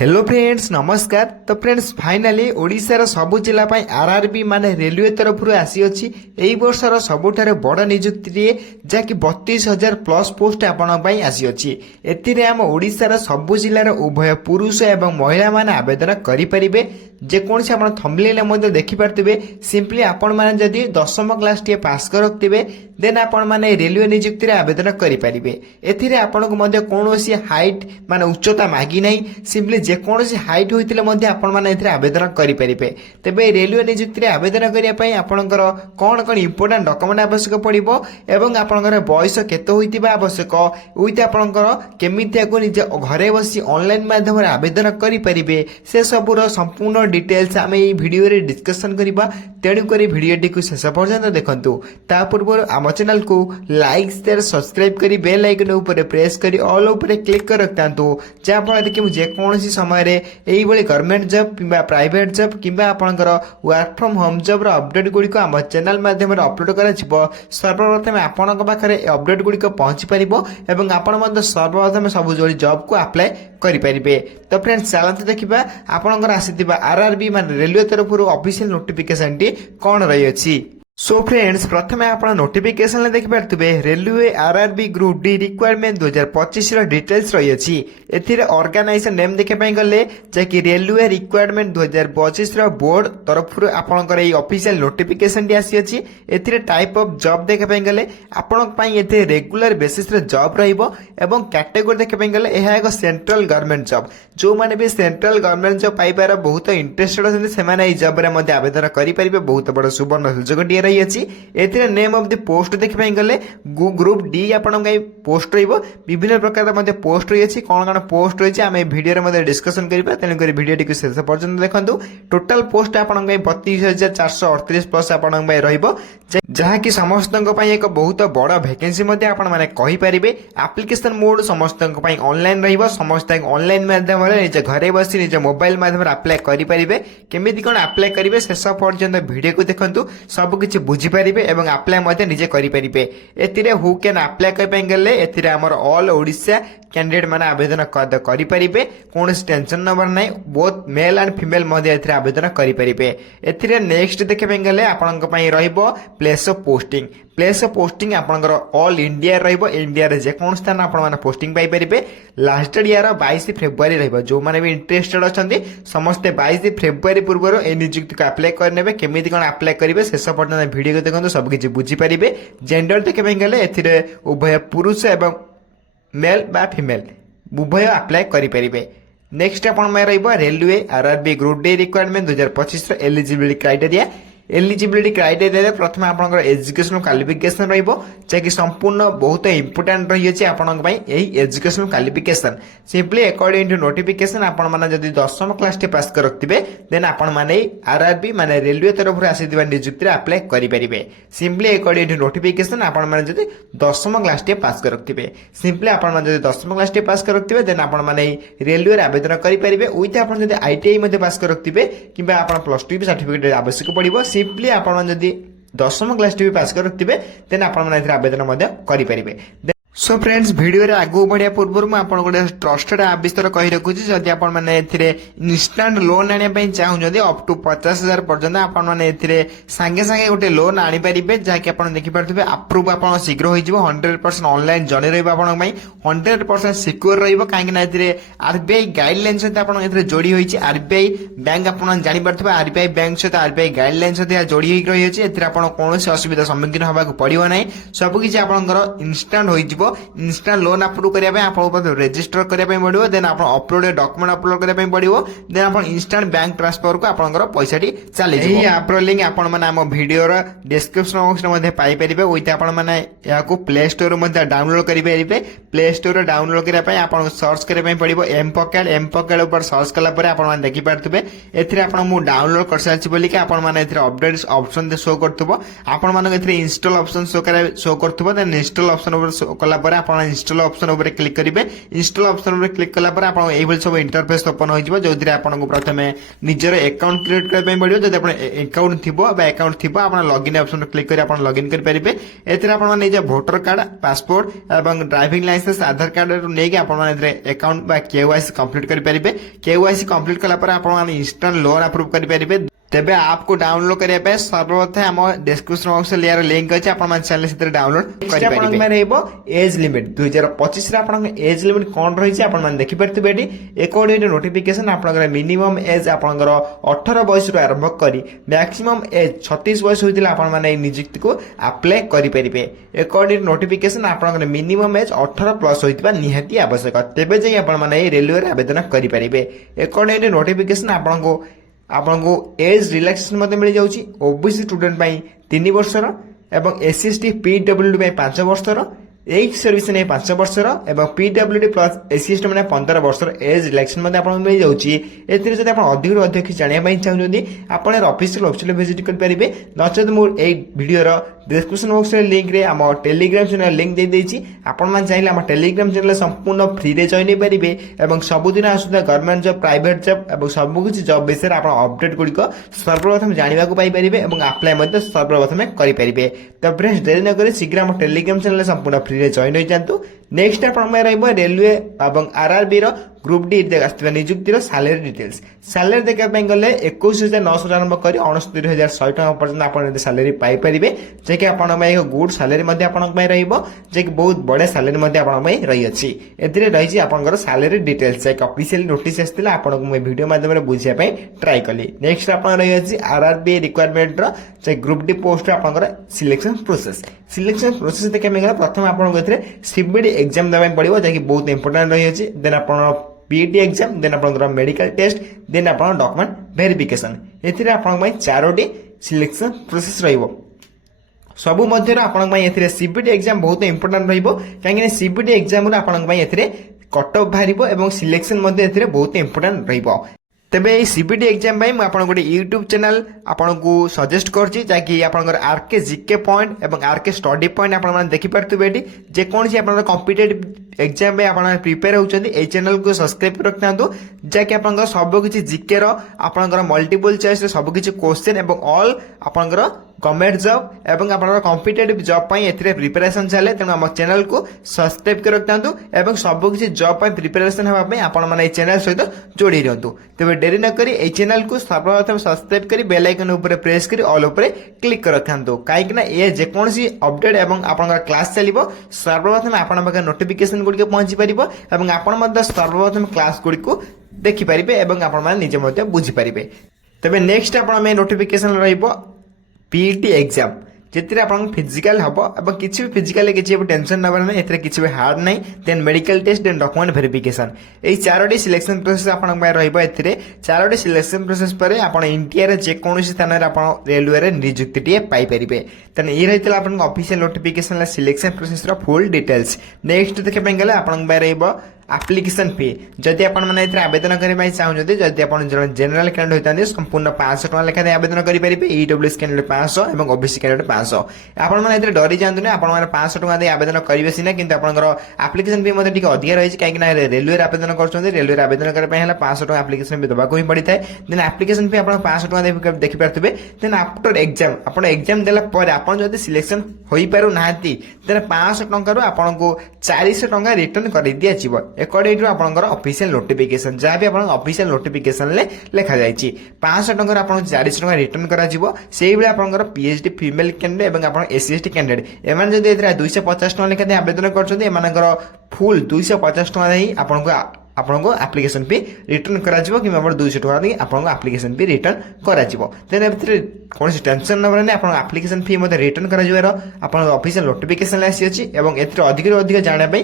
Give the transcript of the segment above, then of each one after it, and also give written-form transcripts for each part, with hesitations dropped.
Hello friends नमस्कार। तो friends finally ओडिशार सबु जिला आरआरबी माने रेलवे तरफ आसी अछि एई वर्षर सबुठारे बड़ नियुक्ति जहाँकि 32,000 प्लस पोस्ट आपण आसी अछि। एथिरे आम ओडिशार सबु जिलार उभय पुरुष एवं महिला माने आवेदन करि परिबे। जेकोसी आपण थंबनेल मध्ये देखि पारथिबे सिंपली आपण माने जदी 10वीं क्लास टी पास करथिबे देन आपण माने रेलवे नियुक्ति रे आवेदन करि परिबे। एथिरे आपनको मध्ये कोनोसी हाइट माने उच्चता मागी नै, सिंपली जेकोसी हाइट होइतिले मध्ये आपण माने एथिरे आवेदन करि परिबे। तबे रेलवे नियुक्ति रे आवेदन करिया पई आपणकर कोन कोन इंपोर्टेंट डॉक्यूमेंट आवश्यक पड़िबो एवं आपणकर बयस केते होइतिबा आवश्यक उइते आपणकर केमितिया को निजे घरे बसी ऑनलाइन माध्यम रे आवेदन करि परिबे से सबुर संपूर्ण डिटेल्स आमे ई वीडियो रे डिस्कशन करिबा। तेणु करी वीडियो टी को शेष पर्यंत देखंतु। ता पूर्व आम चैनल को लाइक शेयर सब्सक्राइब करी बेल आइकन ऊपर प्रेस करी ऑल ऊपर क्लिक कर रखतांतु जा फल कि जे कोनोसी समय रे एई बळी गवर्नमेंट जॉब किबा प्राइवेट जॉब किबा आपनकर वर्क फ्रॉम होम जॉब रो अपडेट गुडी को आम चैनल माध्यम रे अपलोड करा छिबो। सर्वप्रथम आपनक पाखरे अपडेट गुडी को पहुंची परिबो एवं आपण मध्ये सर्वप्रथम सब जोडी जॉब को अप्लाई करि परिबे। तो फ्रेंड्स चलते देखिबा आपनकर आसीतिबा आरआरबी माने रेलवे तरफ ऑफिशियल नोटिफिकेशन टी कोन रही अछि। सो फ्रेंड्स प्रथमे आपण नोटिफिकेशन ले देखि पारथुबे railway RRB group D requirement 2025 रो डिटेल्स रही अछि। एथिरे ऑर्गेनाइजेशन नेम देखे पई गले जे कि रेलवे रिक्वायरमेंट 2025 रो बोर्ड तरफ आपनकर ए ऑफिशियल नोटिफिकेशन टी आसी अछि। एथिरे टाइप ऑफ जॉब देखे पई गले आपन पई एथे रेगुलर बेसिस रे जॉब रहइबो एवं कैटेगरी देखे पई गले एहा एक सेंट्रल गवर्नमेंट जॉब। जो माने भी सेंट्रल गवर्नमेंट जॉब पाई पार बहुत इंटरेस्टेड अछन से माने ए जॉब रे मध्ये आवेदन करि परिबे। बहुत बड़ सुवर्ण सुजोग डी रही अछि। एथिरे नेम ऑफ द पोस्ट देखे पई गले ग्रुप डी आपन गाई पोस्ट रहिबो। विभिन्न प्रकार मध्ये पोस्ट रही अछि। कोन कोन पोस्ट रही अछि आमे वीडियो रे मध्ये डिस्कशन करिबा। तेन करी वीडियो टी को शेष पर्यंत देखंतु। टोटल पोस्ट आपन गाई 32,438 प्लस आपन गाई रहिबो जहा कि समस्तक पई एक बहुत बड़ वैकेंसी मध्ये आपन माने कहि परिबे। एप्लीकेशन मोड समस्तक पई ऑनलाइन रहिबो। समस्त ऑनलाइन माध्यम रे निजे घरे बसी निजे मोबाइल माध्यम रे अप्लाई करि परिबे। केमिति कोन अप्लाई करिवे शेष पर्यंत वीडियो को देखंतु सब किछि बुझी परिबे एवं अप्लाई मध्ये निजे करि परिबे। एथिरे हु कैन अप्लाई करि पई गेले एथिरे हमर ऑल ओडिशा कैंडिडेट माने आवेदन करि परिबे। कोनस टेंशन नंबर नै बोथ मेल एंड फीमेल मध्ये एथिरे आवेदन करि परिबे। एथिरे नेक्स्ट देखे पई गेले आपनक पई रहिबो place of posting. Place of posting आपनकर ऑल इंडिया रहिबो। इंडिया रे जे कोन स्थान आपन माने पोस्टिंग पाई परिबे। लास्ट ईयर 22 फेब्रुआरी रहिबो। जो माने भी इंटरेस्टेड अछंती समस्त 22 फेब्रुआरी पूर्व ए नियुक्ति को अप्लाई करनेबे। केमिति कोन अप्लाई करिवे शेष पर्यंत वीडियो को देखंतु सब किछि बुझी परिबे। जेंडर देखे पई गेले एथिरे उभय पुरुष एवं मेल बा फीमेल उभय अप्लाई करि परिबे। नेक्स्ट आपण में रहिबो railway RRB group D requirement 2025 रो एलिजिबिलिटी क्राइटेरिया। एलिजिबिलिटी क्राइटेरिया प्रथम आपनकर एजुकेशनल क्वालिफिकेशन रहिबो जे संपूर्ण बहुत इंपोर्टेंट रही अछि आपनक पई एही educational qualification. Simply according to notification आपण माने जदी 10वीं क्लास टे पास कर रखतिबे देन आपण माने आरआरबी माने रेलवे तरफ रे आसीदिबा नियुक्ति रे अप्लाई करि परिबे। सिंपली अकॉर्डिंग टू नोटिफिकेशन आपण माने जदी 10वीं क्लास टे पास कर रखतिबे सिंपली आपण माने जदी 10वीं क्लास टे पास कर रखतिबे देन आपण माने रेलवे रे आवेदन करि परिबे। उइथ आपण जदी आईटीआई मध्ये पास कर रखतिबे किबा आपण प्लस 2 सर्टिफिकेट आवश्यक पड़िबो। सिंपली आपण जदी 10वीं क्लास टी पास कर रखतिबे देन आपण माने एथि आवेदन मध्ये करि परिबे। सो फ्रेंड्स वीडियो रे आगु बढ़िया पूर्व में आपन गोटे ट्रस्टेड ऐप विषय कहि रखुची। जदि आपन माने एथिरे इंस्टेंट लोन आने पई चाहू जदि अप टू 50,000 पर्यंत आपन माने एथिरे संगे संगे गोटे लोन आनी परिबे जहा कि आपन देखि परथिबे अप्रूव आपन शीघ्र होई जिवो। 100% ऑनलाइन जने रहबा आपन पई 100% सिक्योर रहइबो। काहे ना एथिरे आरबीआई गाइडलाइन से आपन एथिरे जोड़ी होई छि। आरबीआई बैंक आपन जानि परथिबे आरबीआई बैंक से आरबीआई गाइडलाइन से जोड़ी होई रही अछि। एथिरे आपन कोनोसी असुविधा सम्मुखीन होबा को पड़िबो नै। सब किछि आपनकर इंस्टेंट होई जिवो। इंस्टेंट लोन अप्रूव करिया पे आपन रजिस्टर करिया पे पड़िबो। देन आपन अपलोड डॉक्यूमेंट अपलोड करिया पे पड़िबो। देन आपन इंस्टेंट बैंक ट्रांसफर को आपनकर पैसाटी चली जिवो। एही ऐप रो लिंक आपन माने हम वीडियो रो डिस्क्रिप्शन बॉक्स मध्ये पाई परिबे। ओइते आपन माने या को प्ले स्टोर मध्ये डाउनलोड करि परिबे। प्ले स्टोर रो डाउनलोड करिया पे आपन सर्च करिया पे पड़िबो एम पॉकेट ऊपर सर्च कला परे आपन माने देखि पारथुबे। एथिरे आपन मु डाउनलोड कर सालछि बोली कि आपन माने एथिरे अपडेट्स ऑप्शन दे शो करथुबो। आपन माने एथिरे इंस्टॉल ऑप्शन शो करथुबो। देन इंस्टॉल ऑप्शन ऊपर शो कला पर आपण इंस्टॉल ऑप्शन ऊपर क्लिक करेंगे। इंस्टॉल ऑप्शन ऊपर क्लिक कला पर आपण एई सब इंटरफेस ओपन हो जो आपको प्रथम निजर अकाउंट क्रिएट करने पड़ो। जब अकाउंट थी अकाउंट थी आप लॉगिन ऑप्शन क्लिक कर लॉगिन करेंगे। एथेर निज वोटर कार्ड पासपोर्ट और ड्राइविंग लाइसेंस आधार कार्ड नहीं अकाउंट बा केवाईसी कंप्लीट करेंगे। केवाईसी कंप्लीट कला पर आप इंस्टांट लोन अप्रूव करेंगे। तेबे आपको डाउनलोड करने सर्वप्रथम आम डिस्क्रिप्शन बॉक्स यार लिंक अच्छे चैनल से डाउनलोड कर एज लिमिट 2025 एज लिमिट कौन रही देखिपे। अकॉर्डिंग टू नोटिफिकेशन आप मिनिमम एज आप 18 बयस आरंभ कर मैक्सिमम एज 36 बयस होता है नियुक्ति को अप्लाई करेंगे। अकॉर्डिंग टू नोटिफिकेशन आप मिनिमम एज 18 प्लस होता निहाती आवश्यक तेज जाए रेलवे आवेदन करेंगे। अकॉर्डिंग टू नोटिफिकेशन आपको एज रिलैक्सेशन मिल जाऊँगी। ओबीसी स्टूडेंट 3 वर्षर एवं एससी एसटी पीडब्ल्यूडी 5 वर्षर एज सर्विस नहीं 5 वर्षर एवं पीडब्ल्यूडी प्लस एससी एसटी मैंने 15 वर्षर एज रिलैक्सेशन मिल जाऊँगी। एथिर जब अधिक अधिक जानापी चाहते आप ऑफिशियल वेबसाइट विजिट करेंगे। नचेत मुझे भिडर डिस्क्रिप्शन बॉक्स लिंक रे आम टेलीग्राम चैनल लिंक दे देछि। आपण चाहिए आम टेलीग्राम चैनल संपूर्ण फ्री रे जॉइन पारे और सबुदिन Asuda government job private job और सबकिछ जॉब विषय आप अपडेट गुड़िक सर्वप्रथम जानवा पाइपर और आप्लाय सर्वप्रथम करेंगे। तो फ्रेंड्स देरी नक शीघ्र आम टेलीग्राम चैनल संपूर्ण फ्री रे जॉइन हो जातु। नेक्स्ट आप रेलवे और आरआरबी ग्रुप डी नियुक्तिर सालेरी डिटेल्स सालेरी देखापी गले 21,900 आरंभ कर 69,100 टका पर्यटन आप सालेरी पाइपर जैक आप गुड सालेरी रही बहुत बड़े सालेरी रही रही आप सालेरी डिटेल्स जैक ऑफिशियल नोटिस आसाला आपको वीडियो माध्यम बुझापी ट्राई कली। नेक्स्ट आप रही RRB requirement group D post आप सिलेक्शन प्रोसेस देखा गला प्रथम आपको सीबीडी एग्जाम देवाई पड़ो जैक बहुत इंपोर्टेंट रही देन आप पीटी एग्जाम देन आप मेडिकल टेस्ट देन आप डॉक्यूमेंट वेरिफिकेशन एथिरे आपन 4टी सिलेक्शन प्रोसेस रहिबो। सबु मध्य आपन सीबीटी एग्जाम बहुत इंपोर्टेंट रहिबो कहीं सीबीटी एग्जाम आपन कट ऑफ बाहरिबो एवं सिलेक्शन बहुत इंपोर्टेंट रहिबो। तेबे सीबीटी एग्जाम मुझे गोटे यूट्यूब चैनल आपको सजेस्ट करछि जहाँकि आपंकर आरके जीके पॉइंट एवं आरके स्टडी पॉइंट आप देखिपे। जेकोसी आप कॉम्पिटिटिव एग्जाम आप प्रिपेयर होती यही चैनल को सब्सक्राइब कर रखता जहाँकि आप सबकि जीके रपर मल्टीपल चॉइस सबकि क्वेश्चन एवं ऑल आपंकर गवर्नमेंट जॉब एवं आप कॉम्पिटिटिव जॉब प्रिपरेशन चले तेणु आम चैनल को सब्सक्राइब कर रखता एवं सबकि जॉब प्रिपरेशन होगापी आपण चैनल सहित जोड़ी रुँ। तेज डेरी नक चैनल को सर्वप्रथम सब्सक्राइब कर बेल आइकन ऊपर प्रेस कर ऑल ऊपर क्लिक कर रखता कहीं ये जेकोसी अपडेट एवं आप क्लास चलो सर्वप्रथम आपण पाखे नोटिफिकेशन गुड़िक पहुंची पार और आप सर्वप्रथम क्लास गुड़िक देखिपारे और आप निजे बुझीपारे। तेज नेक्स्ट आप नोटिफिकेशन रही पीटी एग्जाम जितने आप फिजिकल हम और किसी भी फिजिकल किसी टेंशन नबार ना ए किसी भी हार्ड ना then medical test then document verification यही 4टी सिलेक्शन प्रोसेस आपरे 4टी सिलेक्शन प्रोसेस पर आप इंडिया जेकोसी स्थान में आप रेलवे नियुक्ति पाइपर। तेना ये रही है official notification selection process full details. Next देखा गले आप एप्लिकेशन फी जदि आपने आवेदन करने चाहते जदि आप जनरल कैंडिडेट होता संपूर्ण 500 टका लेखा आवेदन करेंगे। ईडब्ल्यूएस कैंडिडेट 500 और ओबीसी कैंडिडेट 500 आपने डरी जातु आप 500 टका आवेदन करेंगे सीना कि एप्लिकेशन फी अधिक रही कहीं रेलवे आवेदन कर रेलवे आवेदन करने 500 टका एप्लिकेशन फी देवाक ही पड़ता है। देन एप्लिकेशन फी आप 500 टका देखिपे। देन आफ्टर एग्जाम आप एग्जाम देला आप सिलेक्शन हो पार ना देन 500 टकर आपको 400 टका रिटर्न कर दिया अकॉर्डिंग टू आपंकर ऑफिशियल नोटिफिकेशन जहाँ भी आप ऑफिशियल नोटिफिकेशन लिखा जाइए 500 टकर आप 400 टका रिटर्न कर आपंकर पीएचडी फीमेल कैंडिडेट और आप एससी एसटी कैंडिडेट एम जब 250 टका लेखा आवेदन कर फुल 250 टका ही आपको एप्लिकेशन फी रिटर्न करा 200 टका आपको एप्लिकेशन फी रिटर्न करा कौन टेंशन नंबर नहीं आप एप्लिकेशन फी रिटर्न कर ऑफिशियल नोटिफिकेशन आसी अधिक अधिक जानापी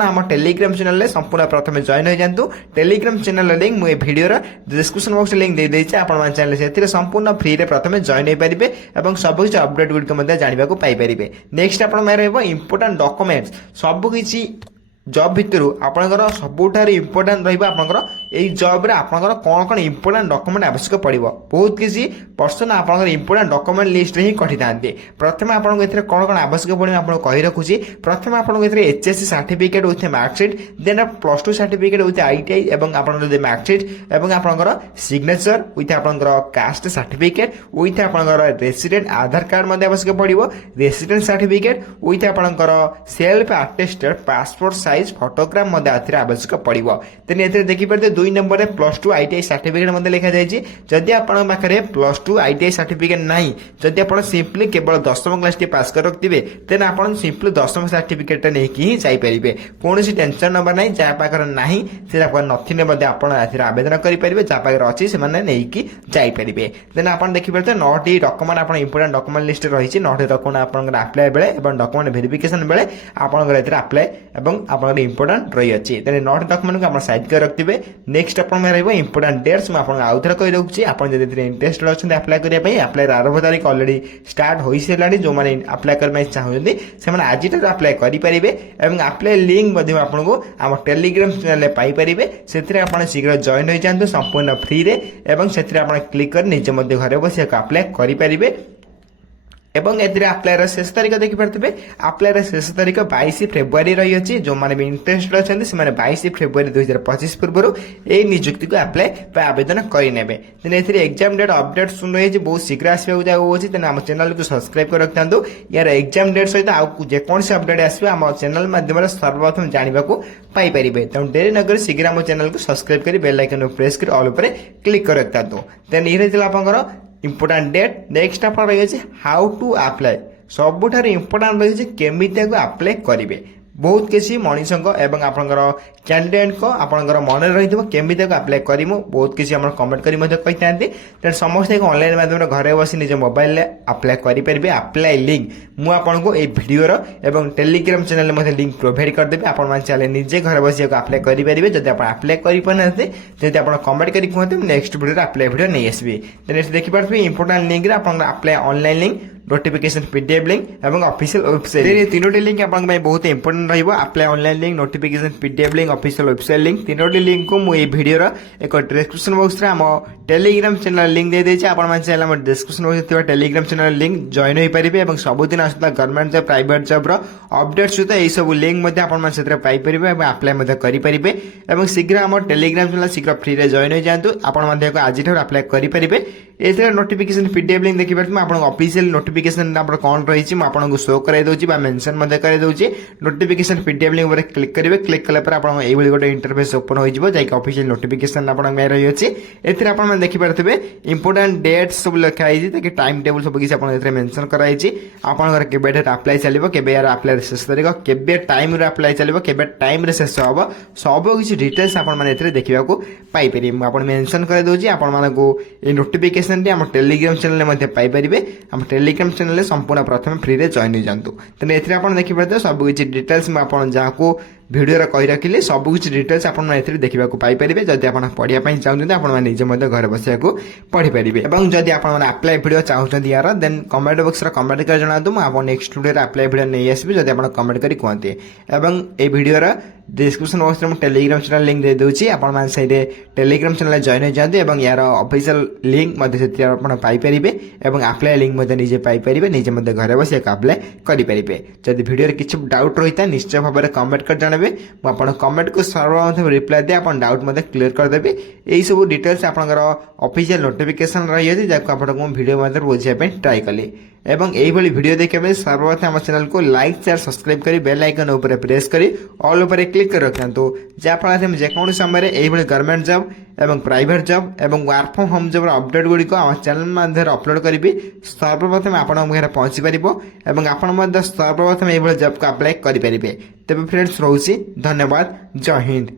आम टेलीग्राम चैनल संपूर्ण प्रथम जॉइन हो जातु। टेलीग्राम चैनल लिंक मुझे वीडियो डिस्क्रिप्शन बॉक्स लिंक दे देछि आपण चैनल से संपूर्ण फ्री रे प्रथम जॉइन हो पारे और सब किसी अपडेट गुड़िक जानवा पाइपर। नेक्स्ट आप इंपोर्टेंट डॉक्यूमेंट्स सबकि जॉब भितर आपंकर सबुठार इंपोर्टाट रहा यही जॉब रे आपंकर कौन कौन इंपोर्टाट डॉक्यूमेंट आवश्यक पड़ो बहुत किसी पर्सन आपंकर इंपोर्टाट डॉक्यूमेंट लिस्ट रे ही कटि थांती। प्रथम आपको ए कौन कौन आवश्यक पड़ो आपको कही रखुची। प्रथम आपको HSC certificate with marksheet then +2 certificate with ITI एवं आपंकर मार्कशीट एवं आपंकर सिग्नेचर विथ आपंकर कास्ट सर्टिफिकेट विथ आपंकर रेसिडेंट आधार कार्ड मध्य आवश्यक पड़ो रेसिडेंट सर्टिफिकेट विथ आपंकर self attested passport size photograph मध्य आथिर आवश्यक पड़ो। तेन ए देखिपारे 2 नंबर में +2 आईटीआई सर्टिफिकेट मध्य लिखा जाइए। जदि आपन पाखे +2 आईटीआई सर्टिफिकेट नहीं जदि आप सिंपली केवल 10वीं क्लास टी पास कर रखिए तेन आप सिंपली 10वीं सर्टिफिकेट नहीं ही जापरेंगे। कौन टेंशन नंबर ना जहाँ पाखे ना से नथिले आवेदन करेंगे जहाँ पाखे अच्छी से नहीं जापरेंगे। देन आप देखिए 9टी डॉक्यूमेंट आप इंपोर्टेंट डॉक्यूमेंट लिस्ट रही 9टी डॉक्यूमेंट आप अप्लाई बेले डॉक्यूमेंट वेरिफिकेशन बेले आपंकर अप्लाई और आप इंपोर्टेंट रही अच्छी। तेज 9टी डॉक्यूमेंट को आप साइड कर रखिए। नेक्स्ट अपन इंपोर्टेंट डेट्स मुझे आउ थे कही रखुच्छी आप इंटरेस्टेड अच्छा अप्लाई करने अप्लाई आरंभ तारीख अलरेडी स्टार्ट हो सारा जो मैंने अप्लाई करने चाहते से आज अप्लाई करेंगे और अप्लाई लिंक आपको आम टेलीग्राम चैनल पाइपर से शीघ्र जॉइन हो जातु संपूर्ण फ्री से क्लिक कर निजे घर बस अप्लाई करेंगे। एवं अप्लाई शेष तारीख देखिपे अप्लाई शेष तारीख 22 फेब्रुआरी रही अच्छी जो मैंने भी इंटरेस्टेड अच्छा से 22 फेब्रुआरी 2025 पूर्व यही निजुक्ति को अप्लाई आवेदन करेंगे। तेना एग्जाम डेट अपडेट सुन रही है बहुत शीघ्र आसवाक जाऊँगी तेना आम चैनल को सब्सक्राइब कर रखता यार एग्जाम डेट सहित आजेकोसी अपडेट आसो आम चैनल माध्यम सर्वप्रथम जानवा पाइपर। तेणु डेरी नगर शीघ्र आम चैनल को सब्सक्राइब कर बेल आइकन प्रेस कर ऑल पर क्लिक कर रखता। तेन ये आप इंपोर्टेंट डेट नेक्स्ट आप रही हाउ टू अप्लाई सबुठार इंपोर्टेंट रही केमी अप्लाई करेंगे। बहुत किसी मनीष एवं आपंकर कैंडिडेट को आपंकर मन रही केमी अप्लाई करूँ बहुत किसी कमेंट करी तेज समस्त ऑनलाइन माध्यम घरे बस निज मोबाइल अप्लाई करेंगे। अप्लाई लिंक मुझे भिडर एवं टेलीग्राम चैनल में लिंक प्रोवाइड करदेवी आपण चले निजे घर बस अप्लाई करेंगे। जब आप अप्लाई करना जब आप कमेंट कर कहते नेक्स्ट वीडियो अप्लाई वीडियो नहीं आसबि। देखिपे important link apply online link notification PDF link और ऑफिशियल वेबसाइट तीनोटी लिंक आप बहुत इंपोर्टेंट रही apply online link notification PDF link official website link तीनोटी लिंक को मुझे वीडियो एक डिस्क्रिप्शन बॉक्स में आम टेलीग्राम चैनल लिंक दे देछि। आपण चाहिए डिस्क्रिप्शन बॉक्स में टेलीग्राम चैनल लिंक जॉइन हो पारे और सबुदिन आसता government job private job update सहित यही सब लिंक पाइपर और अप्लाई करेंगे और शीघ्र आम टेलीग्राम चैनल शीघ्र फ्री में जॉइन हो जातु आपण आज अप्लाई करेंगे। ये नोटिफिकेशन पीडीएफ लिंक देखिए आप ऑफिशियल नोटिफिकेशन कौन रही आपको शो कराई मेंशन कर नोटिफिकेशन पीडीएफ लिंक पर क्लिक करेंगे। क्लिक कला गोटे इंटरफेस ओपन हो ऑफिशियल नोटिफिकेशन रही है। देखिपे इंपोर्टेंट डेट सब लिखाई टाइम टेबल सब किसी मेंशन कराई आपंकर डेट अप्लाई चलो के अप्लाई शेष तारीख के टाइम अप्लाई चलो के टाइम शेष हम सब किसी डिटेल्स आपने देखा पाइपर मुझे मेंशन कर दूसरी आपको ये नोटिफिकेशन आम टेलीग्राम चैनल में पाइपर आम टेलीग्राम चैनल संपूर्ण प्रथम फ्री में जॉइन हो जातु। तेना ये देखिए सब किसी डिटेल्स मुझे जहाँ भिडियो कही रखिले सबकि डिटेल्स आपको देखा पाइपर। जब आप पढ़ाई चाहते हैं निजे घर बस पढ़ी पारे और जब आप अप्लाई वीडियो चाहते यार देन कमेंट बॉक्स कमेंट कर जनातु मुझे नेक्स्ट वीडियो अप्लाई वीडियो नहीं आसबि जब आप कमेंट कर कहते और ये वीडियोर डिस्क्रिप्शन बॉक्स में टेलीग्राम चैनल लिंक दे दूसरी आप टेलीग्राम चैनल जॉइन हो जाते और यार ऑफिशियल लिंक पाइपर और अप्लाई लिंक निजे पाइपर निजे घर बस अप्लाई करेंगे। जब वीडियो किसी डाउट रही है निश्चय भाव में कमेंट कर जन मुझे कमेंट को सर्वप्रथम रिप्लाई दे आप डाउट मत क्लियर करदेवी। यही सब डिटेल्स आपंकर ऑफिशियल नोटिफिकेशन रही है जहाँ आपको वीडियो मध्य बुझापी ट्राई कली एवं यही वीडियो देखा सर्वप्रथम आम चैनल को लाइक शेयर सब्सक्राइब कर बेल आइकन ऊपर प्रेस कर ऑल ऊपर क्लिक कर रखता जहाँफल जेकोसी समय यही गवर्नमेंट जॉब एवं प्राइवेट जॉब एवं work from home job update गुड़िक आम चैनल माध्यम अपलोड करी सर्वप्रथम आपंक घर पहुंची पार और आप सर्वप्रथम यही जॉब को अप्लाई करेंगे। तेज फ्रेंड्स रोचे धन्यवाद जय हिंद।